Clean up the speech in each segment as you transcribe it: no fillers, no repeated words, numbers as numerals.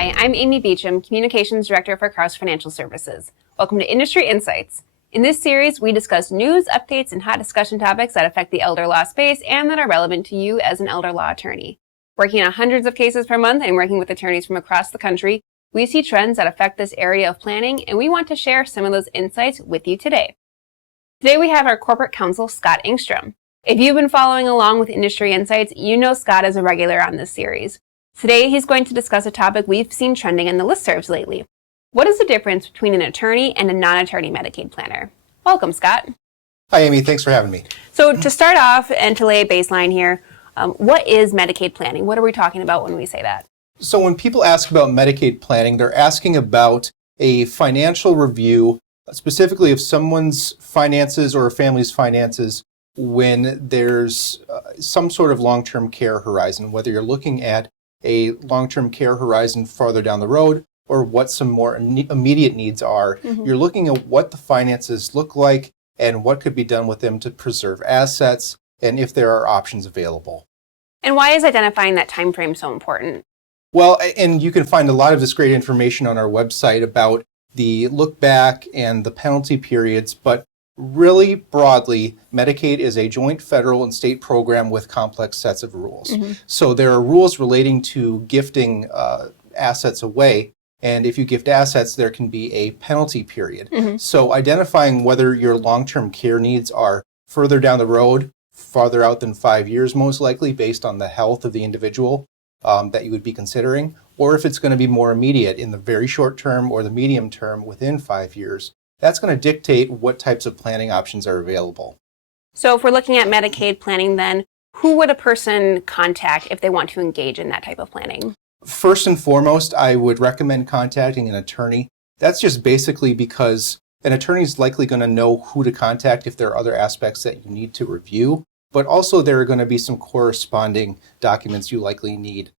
Hi, I'm Amy Beecham, Communications Director for Krause Financial Services. Welcome to Industry Insights. In this series, we discuss news, updates, and hot discussion topics that affect the elder law space and that are relevant to you as an elder law attorney. Working on hundreds of cases per month and working with attorneys from across the country, we see trends that affect this area of planning, and we want to share some of those insights with you today. Today we have our Corporate Counsel Scott Engstrom. If you've been following along with Industry Insights, you know Scott is a regular on this series. Today, he's going to discuss a topic we've seen trending in the listservs lately. What is the difference between an attorney and a non-attorney Medicaid planner? Welcome, Scott. Hi, Amy. Thanks for having me. So to start off and to lay a baseline here, what is Medicaid planning? What are we talking about when we say that? So when people ask about Medicaid planning, they're asking about a financial review, specifically of someone's finances or a family's finances when there's some sort of long-term care horizon, whether you're looking at a long-term care horizon farther down the road or what some more immediate needs are. Mm-hmm. You're looking at what the finances look like and what could be done with them to preserve assets and if there are options available. And why is identifying that time frame so important? Well, and you can find a lot of this great information on our website about the look back and the penalty periods, but really broadly, Medicaid is a joint federal and state program with complex sets of rules. Mm-hmm. So there are rules relating to gifting assets away, and if you gift assets, there can be a penalty period. Mm-hmm. So identifying whether your long-term care needs are further down the road, farther out than 5 years most likely, based on the health of the individual that you would be considering, or if it's going to be more immediate in the very short term or the medium term within 5 years. That's going to dictate what types of planning options are available. So if we're looking at Medicaid planning, then who would a person contact if they want to engage in that type of planning? First and foremost, I would recommend contacting an attorney. That's just basically because an attorney is likely going to know who to contact if there are other aspects that you need to review, but also there are going to be some corresponding documents you likely need.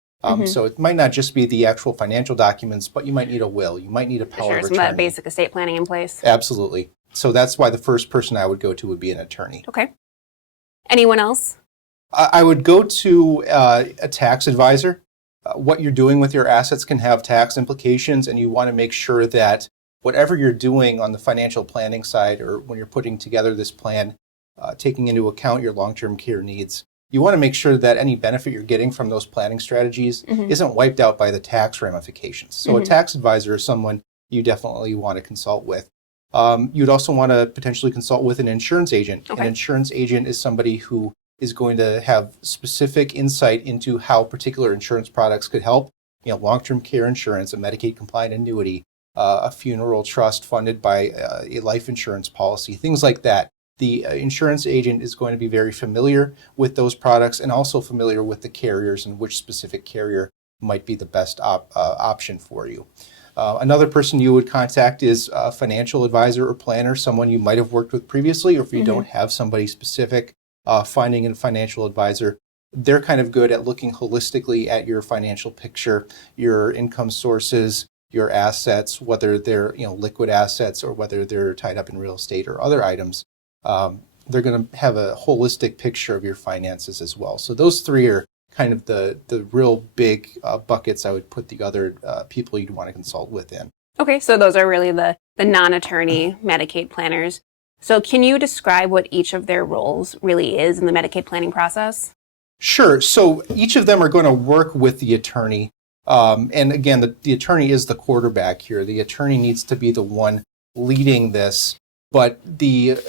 So it might not just be the actual financial documents, but you might need a will, you might need a power of attorney. Some of that basic estate planning in place. Absolutely. So that's why the first person I would go to would be an attorney. Okay. Anyone else? I would go to a tax advisor. What you're doing with your assets can have tax implications, and you want to make sure that whatever you're doing on the financial planning side or when you're putting together this plan, taking into account your long-term care needs, you want to make sure that any benefit you're getting from those planning strategies isn't wiped out by the tax ramifications. So a tax advisor is someone you definitely want to consult with. You'd also want to potentially consult with an insurance agent. Okay. An insurance agent is somebody who is going to have specific insight into how particular insurance products could help. You know, long-term care insurance, a Medicaid compliant annuity, a funeral trust funded by a life insurance policy, things like that. The insurance agent is going to be very familiar with those products and also familiar with the carriers and which specific carrier might be the best option for you. Another person you would contact is a financial advisor or planner, someone you might have worked with previously, or if you don't have somebody specific, finding a financial advisor. They're kind of good at looking holistically at your financial picture, your income sources, your assets, whether they're liquid assets or whether they're tied up in real estate or other items. They're going to have a holistic picture of your finances as well. So those three are kind of the real big buckets I would put the other people you'd want to consult with in. Okay, so those are really the non-attorney Medicaid planners. So can you describe what each of their roles really is in the Medicaid planning process? Sure. So each of them are going to work with the attorney. And again, the attorney is the quarterback here. The attorney needs to be the one leading this. But the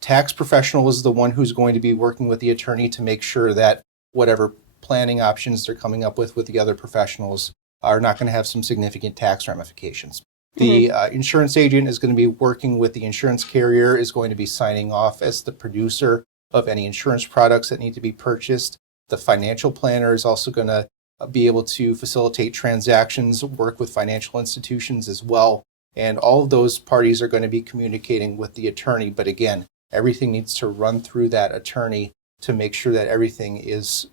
tax professional is the one who's going to be working with the attorney to make sure that whatever planning options they're coming up with the other professionals are not going to have some significant tax ramifications. The insurance agent is going to be working with the insurance carrier, is going to be signing off as the producer of any insurance products that need to be purchased. The financial planner is also going to be able to facilitate transactions, work with financial institutions as well. And all of those parties are going to be communicating with the attorney. But again, everything needs to run through that attorney to make sure that everything is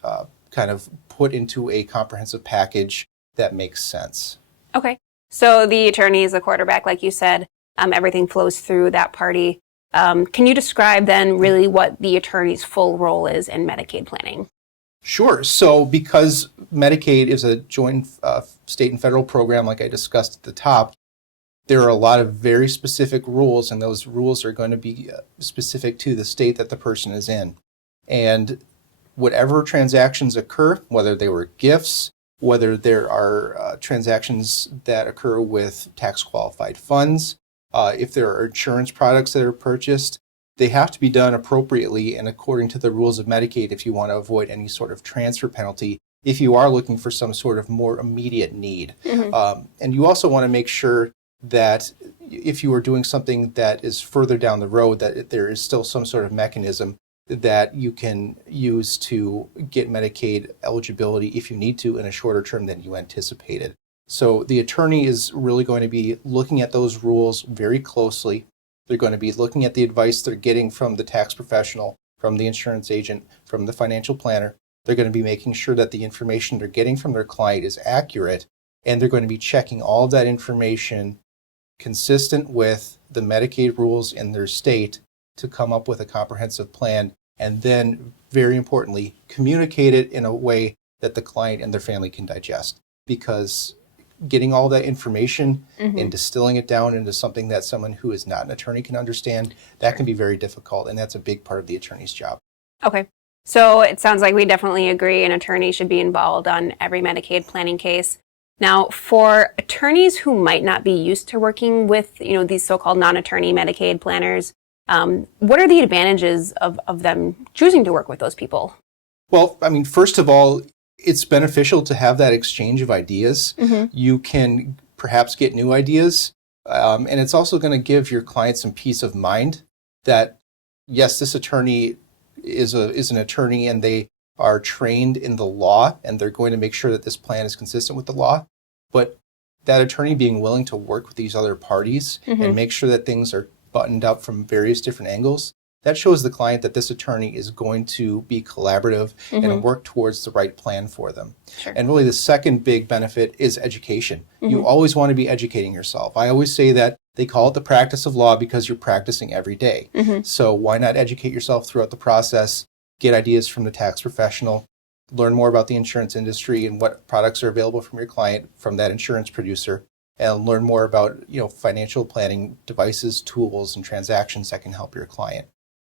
kind of put into a comprehensive package that makes sense. Okay. So the attorney is the quarterback, like you said. Everything flows through that party. Can you describe then really what the attorney's full role is in Medicaid planning? Sure. So because Medicaid is a joint state and federal program, like I discussed at the top, there are a lot of very specific rules, and those rules are going to be specific to the state that the person is in. And whatever transactions occur, whether they were gifts, whether there are transactions that occur with tax-qualified funds, if there are insurance products that are purchased, they have to be done appropriately and according to the rules of Medicaid if you want to avoid any sort of transfer penalty if you are looking for some sort of more immediate need. And you also want to make sure that if you are doing something that is further down the road, that there is still some sort of mechanism that you can use to get Medicaid eligibility if you need to in a shorter term than you anticipated. So the attorney is really going to be looking at those rules very closely. They're going to be looking at the advice they're getting from the tax professional, from the insurance agent, from the financial planner. They're going to be making sure that the information they're getting from their client is accurate, and they're going to be checking all of that information consistent with the Medicaid rules in their state to come up with a comprehensive plan, and then, very importantly, communicate it in a way that the client and their family can digest. Because getting all that information and distilling it down into something that someone who is not an attorney can understand, that can be very difficult, and that's a big part of the attorney's job. Okay. So it sounds like we definitely agree an attorney should be involved on every Medicaid planning case. Now, for attorneys who might not be used to working with, these so-called non-attorney Medicaid planners, what are the advantages of them choosing to work with those people? Well, first of all, it's beneficial to have that exchange of ideas. You can perhaps get new ideas, and it's also going to give your client some peace of mind that, yes, this attorney is an attorney and they are trained in the law and they're going to make sure that this plan is consistent with the law. But that attorney being willing to work with these other parties and make sure that things are buttoned up from various different angles, that shows the client that this attorney is going to be collaborative and work towards the right plan for them. Sure. And really the second big benefit is education. You always want to be educating yourself. I always say that they call it the practice of law because you're practicing every day. So why not educate yourself throughout the process, get ideas from the tax professional, learn more about the insurance industry and what products are available from your client, from that insurance producer, and learn more about financial planning devices, tools, and transactions that can help your client.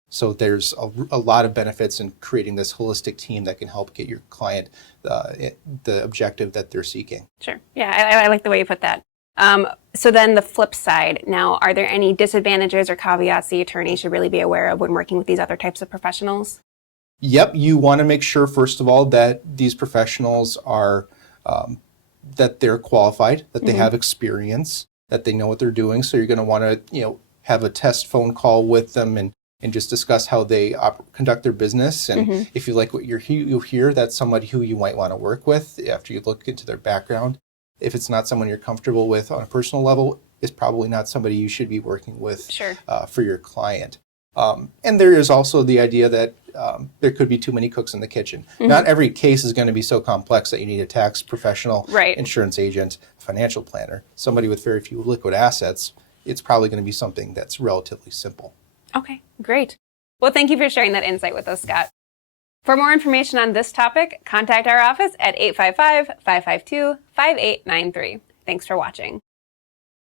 So there's a lot of benefits in creating this holistic team that can help get your client the objective that they're seeking. Sure. Yeah, I like the way you put that. So then the flip side, now, are there any disadvantages or caveats the attorney should really be aware of when working with these other types of professionals? Yep, you want to make sure, first of all, that these professionals are, that they're qualified, that they have experience, that they know what they're doing. So you're going to want to, have a test phone call with them and just discuss how they conduct their business. And if you like what you hear, that's somebody who you might want to work with after you look into their background. If it's not someone you're comfortable with on a personal level, it's probably not somebody you should be working with for your client. And there is also the idea that there could be too many cooks in the kitchen. Not every case is going to be so complex that you need a tax professional, insurance agent, financial planner, somebody with very few liquid assets. It's probably going to be something that's relatively simple. Okay, great. Well, thank you for sharing that insight with us, Scott. For more information on this topic, contact our office at 855-552-5893. Thanks for watching.